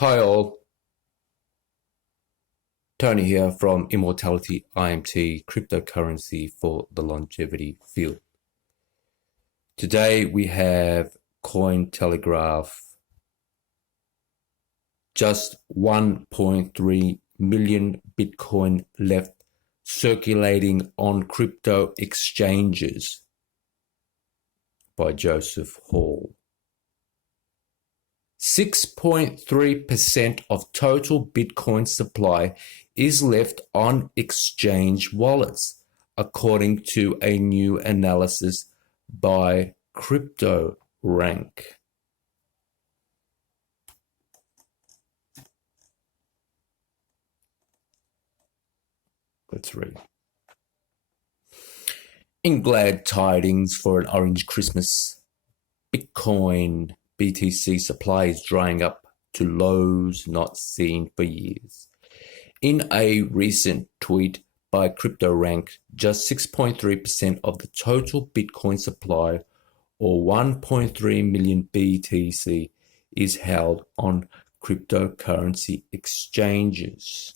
Hi all, Tony here from Immortality IMT, cryptocurrency for the longevity field. Today we have Cointelegraph, just 1.3 million Bitcoin left circulating on crypto exchanges by Joseph Hall. 6.3% of total Bitcoin supply is left on exchange wallets, according to a new analysis by Cryptorank. Let's read. In glad tidings for an orange Christmas, Bitcoin BTC supply is drying up to lows not seen for years. In a recent tweet by Cryptorank, just 6.3% of the total Bitcoin supply, or 1.3 million BTC, is held on cryptocurrency exchanges.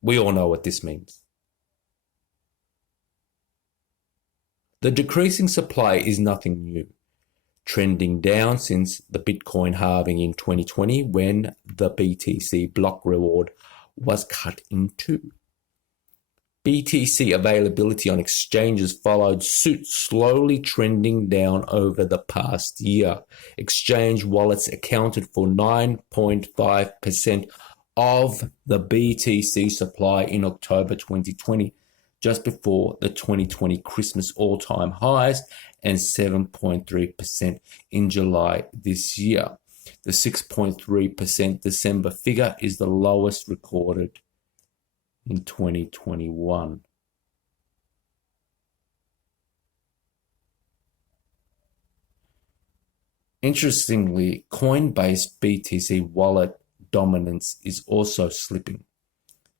We all know what this means. The decreasing supply is nothing new, trending down since the Bitcoin halving in 2020 when the BTC block reward was cut in two. BTC availability on exchanges followed suit, slowly trending down over the past year. Exchange wallets accounted for 9.5% of the BTC supply in October 2020. Just before the 2020 Christmas all-time highs, and 7.3% in July this year. The 6.3% December figure is the lowest recorded in 2021. Interestingly, Coinbase BTC wallet dominance is also slipping.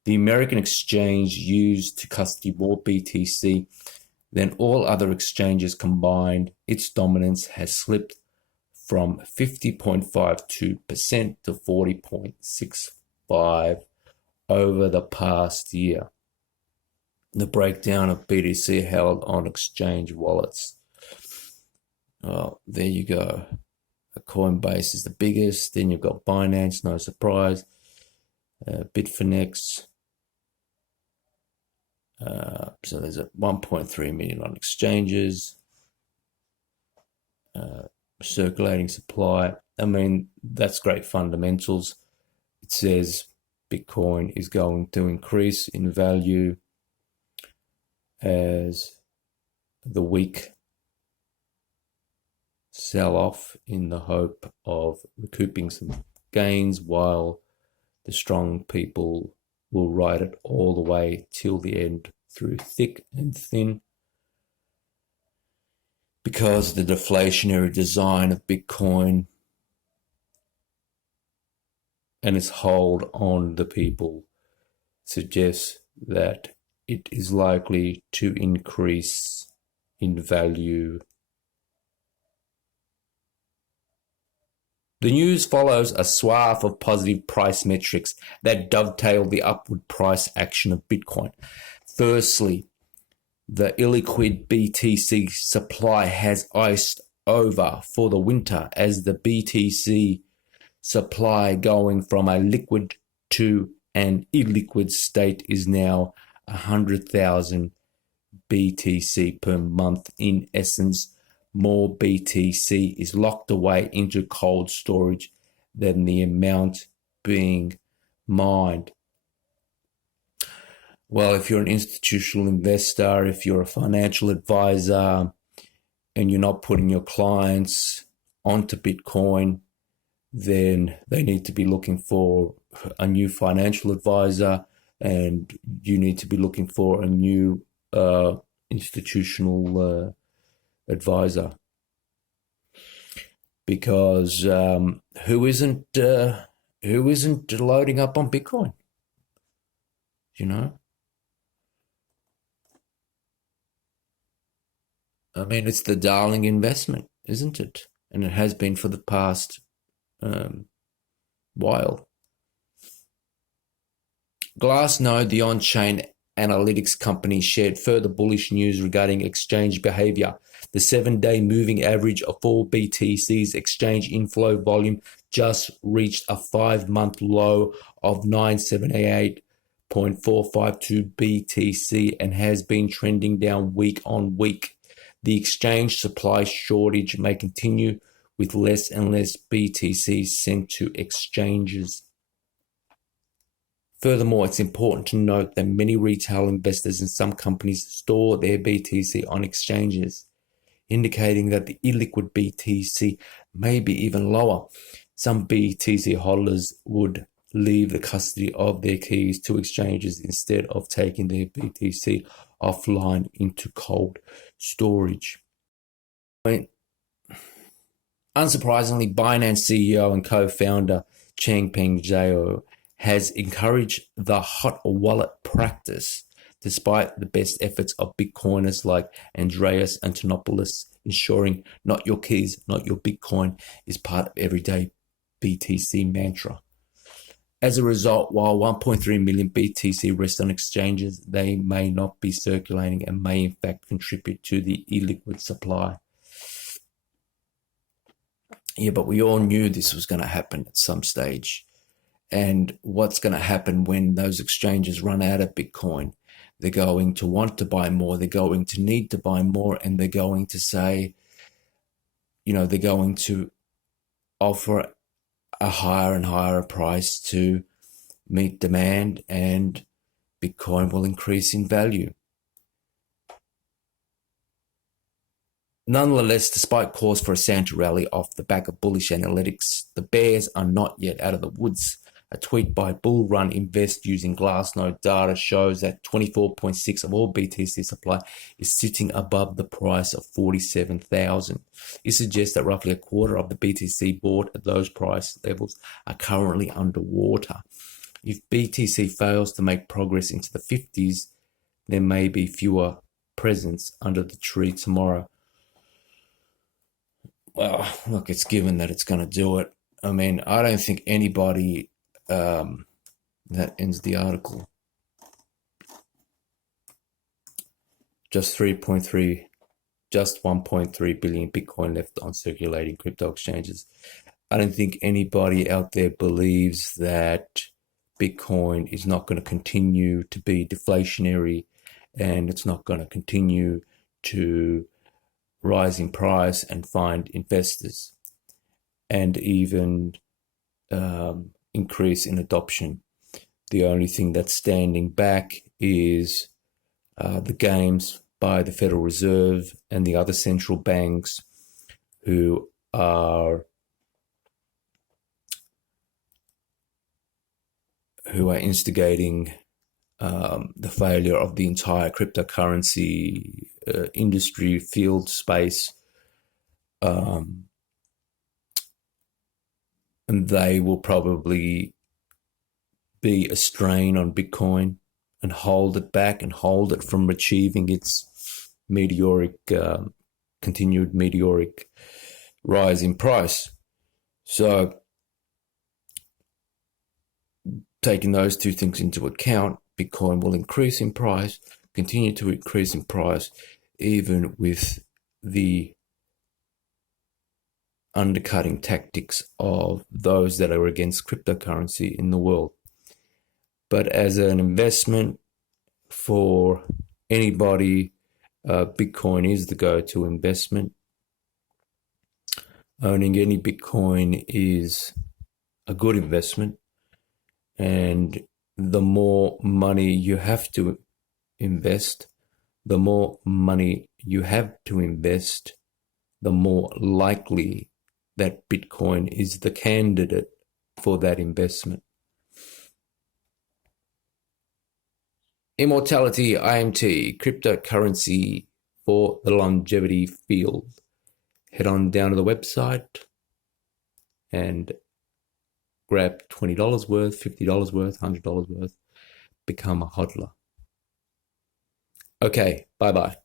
The American exchange used to custody more BTC than all other exchanges combined. Its dominance has slipped from 50.52% to 40.65% over the past year. The breakdown of BTC held on exchange wallets. Oh, there you go. Coinbase is the biggest. Then you've got Binance, no surprise. Bitfinex. So there's a 1.3 million on exchanges, circulating supply. I mean, that's great fundamentals. It says Bitcoin is going to increase in value as the weak sell off in the hope of recouping some gains, while the strong people will ride it all the way till the end through thick and thin, because the deflationary design of Bitcoin and its hold on the people suggests that it is likely to increase in value. The news follows a swath of positive price metrics that dovetail the upward price action of Bitcoin. Firstly, the illiquid BTC supply has iced over for the winter, as the BTC supply going from a liquid to an illiquid state is now 100,000 BTC per month. In essence, more BTC is locked away into cold storage than the amount being mined. Well, if you're an institutional investor, if you're a financial advisor, and you're not putting your clients onto Bitcoin, then they need to be looking for a new financial advisor, and you need to be looking for a new institutional advisor, because who isn't loading up on Bitcoin? You know, I mean, it's the darling investment, isn't it? and it has been for the past while. Glassnode, the on-chain analytics company, shared further bullish news regarding exchange behavior. The 7-day moving average of 4 BTC's exchange inflow volume just reached a 5-month low of 978.452 BTC and has been trending down week on week. The exchange supply shortage may continue with less and less BTC sent to exchanges. Furthermore, it's important to note that many retail investors in some companies store their BTC on exchanges, indicating that the illiquid BTC may be even lower. Some BTC holders would leave the custody of their keys to exchanges instead of taking their BTC offline into cold storage. Unsurprisingly, Binance CEO and co-founder Changpeng Zhao has encouraged the hot wallet practice, despite the best efforts of Bitcoiners like Andreas Antonopoulos, ensuring not your keys, not your Bitcoin is part of everyday BTC mantra. As a result, while 1.3 million BTC rest on exchanges, they may not be circulating and may in fact contribute to the illiquid supply. Yeah, but we all knew this was going to happen at some stage. And what's going to happen when those exchanges run out of Bitcoin? They're going to want to buy more. They're going to need to buy more. And they're going to say, they're going to offer a higher and higher price to meet demand, and Bitcoin will increase in value. Nonetheless, despite calls for a Santa rally off the back of bullish analytics, the bears are not yet out of the woods. A tweet by Bull Run Invest using Glassnode data shows that 24.6% of all BTC supply is sitting above the price of 47,000. It suggests that roughly a quarter of the BTC bought at those price levels are currently underwater. If BTC fails to make progress into the 50s, there may be fewer presents under the tree tomorrow. Well, look, it's given that it's going to do it. I mean, I don't think anybody... that ends the article. Just 1.3 billion Bitcoin left on circulating crypto exchanges. I don't think anybody out there believes that Bitcoin is not going to continue to be deflationary and it's not going to continue to rise in price and find investors and even increase in adoption. The only thing that's standing back is the games by the Federal Reserve and the other central banks who are instigating the failure of the entire cryptocurrency industry field space. And they will probably be a strain on Bitcoin and hold it back and hold it from achieving its continued meteoric rise in price. So, taking those two things into account, Bitcoin will increase in price, continue to increase in price, even with the undercutting tactics of those that are against cryptocurrency in the world. But as an investment for anybody, Bitcoin is the go-to investment. Owning any Bitcoin is a good investment, and the more money you have to invest, the more likely that Bitcoin is the candidate for that investment. Immortality IMT, cryptocurrency for the longevity field. Head on down to the website and grab $20 worth, $50 worth, $100 worth. Become a hodler. Okay, bye-bye.